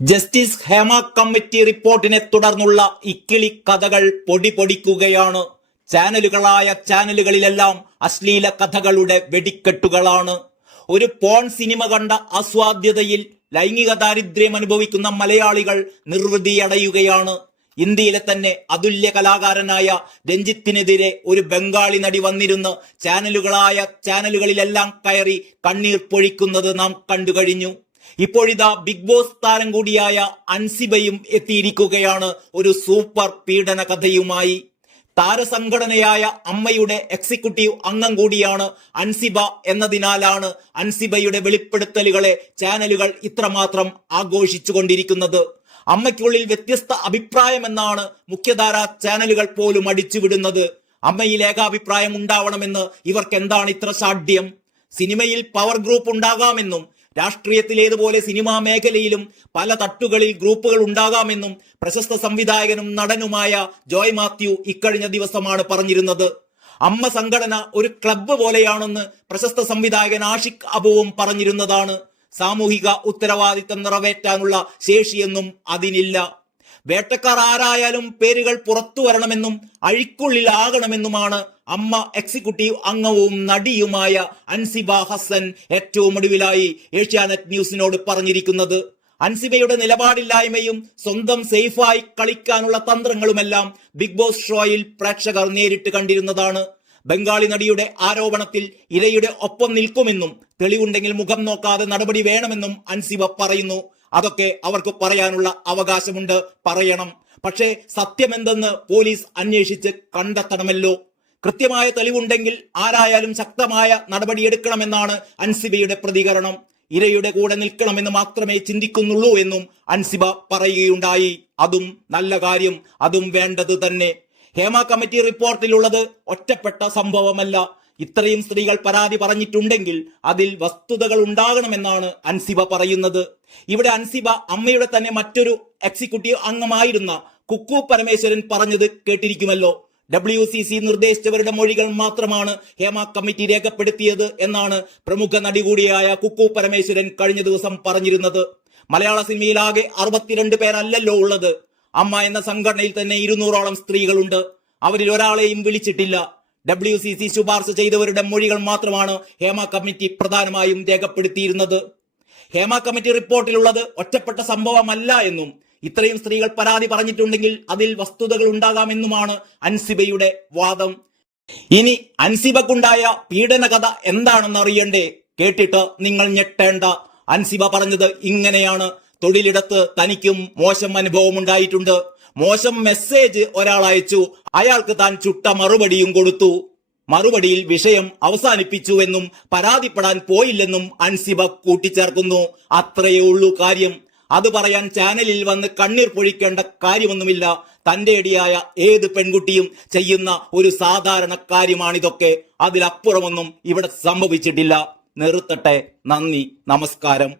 Justice Hema committee റിപ്പോർട്ടിനെ തുടർന്നുള്ള ഇക്കിളി കഥകൾ പൊടിപൊടിക്കുകയാണ്. ചാനലുകളിലെല്ലാം അശ്ലീല കഥകളുടെ വെടിക്കെട്ടുകളാണ്. ഒരു പോൺ സിനിമ കണ്ട അസ്വാദ്യതയിൽ ലൈംഗിക ദാരിദ്ര്യം അനുഭവിക്കുന്ന മലയാളികൾ നിർവൃതിയടയുകയാണ്. ഇന്ത്യയിലെ തന്നെ അതുല്യ കലാകാരനായ രഞ്ജിത്തിനെതിരെ ഒരു ബംഗാളി നടി വന്നിരുന്ന് ചാനലുകളിലെല്ലാം കയറി കണ്ണീർ പൊഴിക്കുന്നത് നാം കണ്ടുകഴിഞ്ഞു. ഇപ്പോഴിതാ ബിഗ് ബോസ് താരം കൂടിയായ അൻസിബയും എത്തിയിരിക്കുകയാണ് ഒരു സൂപ്പർ പീഡന കഥയുമായി. താരസംഘടനയായ അമ്മയുടെ എക്സിക്യൂട്ടീവ് അംഗം കൂടിയാണ് അൻസിബ എന്നതിനാലാണ് അൻസിബയുടെ വെളിപ്പെടുത്തലുകളെ ചാനലുകൾ ഇത്രമാത്രം ആഘോഷിച്ചു കൊണ്ടിരിക്കുന്നത്. അമ്മയ്ക്കുള്ളിൽ വ്യത്യസ്ത അഭിപ്രായമെന്നാണ് മുഖ്യധാര ചാനലുകൾ പോലും അടിച്ചുവിടുന്നത്. അമ്മയിൽ ഏകാഭിപ്രായം ഉണ്ടാവണമെന്ന് ഇവർക്ക് എന്താണ് ഇത്ര ശാഠ്യം? സിനിമയിൽ പവർ ഗ്രൂപ്പ് ഉണ്ടാകാമെന്നും രാഷ്ട്രീയത്തിലേതുപോലെ സിനിമാ മേഖലയിലും പല തട്ടുകളിൽ ഗ്രൂപ്പുകൾ ഉണ്ടാകാമെന്നും പ്രശസ്ത സംവിധായകനും നടനുമായ ജോയ് മാത്യു ഇക്കഴിഞ്ഞ ദിവസമാണ് പറഞ്ഞിരുന്നത്. അമ്മ സംഘടന ഒരു ക്ലബ്ബ് പോലെയാണെന്ന് പ്രശസ്ത സംവിധായകൻ ആഷിഖ് അബുവും പറഞ്ഞിരുന്നതാണ്. സാമൂഹിക ഉത്തരവാദിത്തം നിറവേറ്റാനുള്ള ശേഷിയൊന്നും അതിനില്ല. വേട്ടക്കാർ ആരായാലും പേരുകൾ പുറത്തു വരണമെന്നും അഴിക്കുള്ളിലാകണമെന്നുമാണ് അമ്മ എക്സിക്യൂട്ടീവ് അംഗവും നടിയുമായ അൻസിബ ഹസൻ ഏറ്റവും ഒടുവിലായി ഏഷ്യാനെറ്റ് ന്യൂസിനോട് പറഞ്ഞിരിക്കുന്നത്. അൻസിബയുടെ നിലപാടില്ലായ്മയും സ്വന്തം സേഫായി കളിക്കാനുള്ള തന്ത്രങ്ങളുമെല്ലാം ബിഗ് ബോസ് ഷോയിൽ പ്രേക്ഷകർ നേരിട്ട് കണ്ടിരുന്നതാണ്. ബംഗാളി നടിയുടെ ആരോപണത്തിൽ ഇരയുടെ ഒപ്പം നിൽക്കുമെന്നും തെളിവുണ്ടെങ്കിൽ മുഖം നോക്കാതെ നടപടി വേണമെന്നും അൻസിബ പറയുന്നു. അതൊക്കെ അവർക്ക് പറയാനുള്ള അവകാശമുണ്ട്, പറയണം. പക്ഷേ സത്യമെന്തെന്ന് പോലീസ് അന്വേഷിച്ച് കണ്ടെത്തണമല്ലോ. കൃത്യമായ തെളിവുണ്ടെങ്കിൽ ആരായാലും ശക്തമായ നടപടിയെടുക്കണമെന്നാണ് അൻസിബയുടെ പ്രതികരണം. ഇരയുടെ കൂടെ നിൽക്കണമെന്ന് മാത്രമേ ചിന്തിക്കുന്നുള്ളൂ എന്നും അൻസിബ പറയുകയുണ്ടായി. അതും നല്ല കാര്യം, അതും വേണ്ടത് തന്നെ. ഹേമ കമ്മിറ്റി റിപ്പോർട്ടിലുള്ളത് ഒറ്റപ്പെട്ട സംഭവമല്ല. ഇത്രയും സ്ത്രീകൾ പരാതി പറഞ്ഞിട്ടുണ്ടെങ്കിൽ അതിൽ വസ്തുതകൾ ഉണ്ടാകണമെന്നാണ് അൻസിബ പറയുന്നത്. ഇവിടെ അൻസിബ അമ്മയുടെ തന്നെ മറ്റൊരു എക്സിക്യൂട്ടീവ് അംഗമായിരുന്ന കുക്കു പരമേശ്വരൻ പറഞ്ഞത് കേട്ടിരിക്കുമല്ലോ. WCC നിർദ്ദേശിച്ചവരുടെ മൊഴികൾ മാത്രമാണ് ഹേമ കമ്മിറ്റി രേഖപ്പെടുത്തിയത് എന്നാണ് പ്രമുഖ നടി കൂടിയായ കുക്കു പരമേശ്വരൻ കഴിഞ്ഞ ദിവസം പറഞ്ഞിരുന്നത്. മലയാള സിനിമയിലാകെ 62 പേരല്ലല്ലോ ഉള്ളത്. അമ്മ എന്ന സംഘടനയിൽ തന്നെ 200ഓളം സ്ത്രീകളുണ്ട്. അവരിൽ ഒരാളെയും വിളിച്ചിട്ടില്ല. WCC ശുപാർശ ചെയ്തവരുടെ മൊഴികൾ മാത്രമാണ് ഹേമ കമ്മിറ്റി പ്രധാനമായും രേഖപ്പെടുത്തിയിരുന്നത്. ഹേമ കമ്മിറ്റി റിപ്പോർട്ടിലുള്ളത് ഒറ്റപ്പെട്ട സംഭവമല്ല എന്നും ഇത്രയും സ്ത്രീകൾ പരാതി പറഞ്ഞിട്ടുണ്ടെങ്കിൽ അതിൽ വസ്തുതകൾ ഉണ്ടാകാമെന്നുമാണ് അൻസിബയുടെ വാദം. ഇനി അൻസിബക്കുണ്ടായ പീഡന കഥ എന്താണെന്ന് അറിയണ്ടേ? കേട്ടിട്ട് നിങ്ങൾ ഞെട്ടേണ്ട. അൻസിബ പറഞ്ഞത് ഇങ്ങനെയാണ്: തൊഴിലിടത്ത് തനിക്കും മോശം അനുഭവം ഉണ്ടായിട്ടുണ്ട്. മോശം മെസ്സേജ് ഒരാൾ അയച്ചു. അയാൾക്ക് താൻ ചുട്ട മറുപടിയും കൊടുത്തു. മറുപടിയിൽ വിഷയം അവസാനിപ്പിച്ചുവെന്നും പരാതിപ്പെടാൻ പോയില്ലെന്നും അൻസിബ കൂട്ടിച്ചേർക്കുന്നു. അത്രയേ ഉള്ളൂ കാര്യം. അത് പറയാൻ ചാനലിൽ വന്ന് കണ്ണീർ പൊഴിക്കേണ്ട കാര്യമൊന്നുമില്ല. തന്റെ ഇടിയായ ഏത് പെൺകുട്ടിയും ചെയ്യുന്ന ഒരു സാധാരണ കാര്യമാണിതൊക്കെ. അതിലപ്പുറമൊന്നും ഇവിടെ സംഭവിച്ചിട്ടില്ല. നിർത്തട്ടെ. നന്ദി, നമസ്കാരം.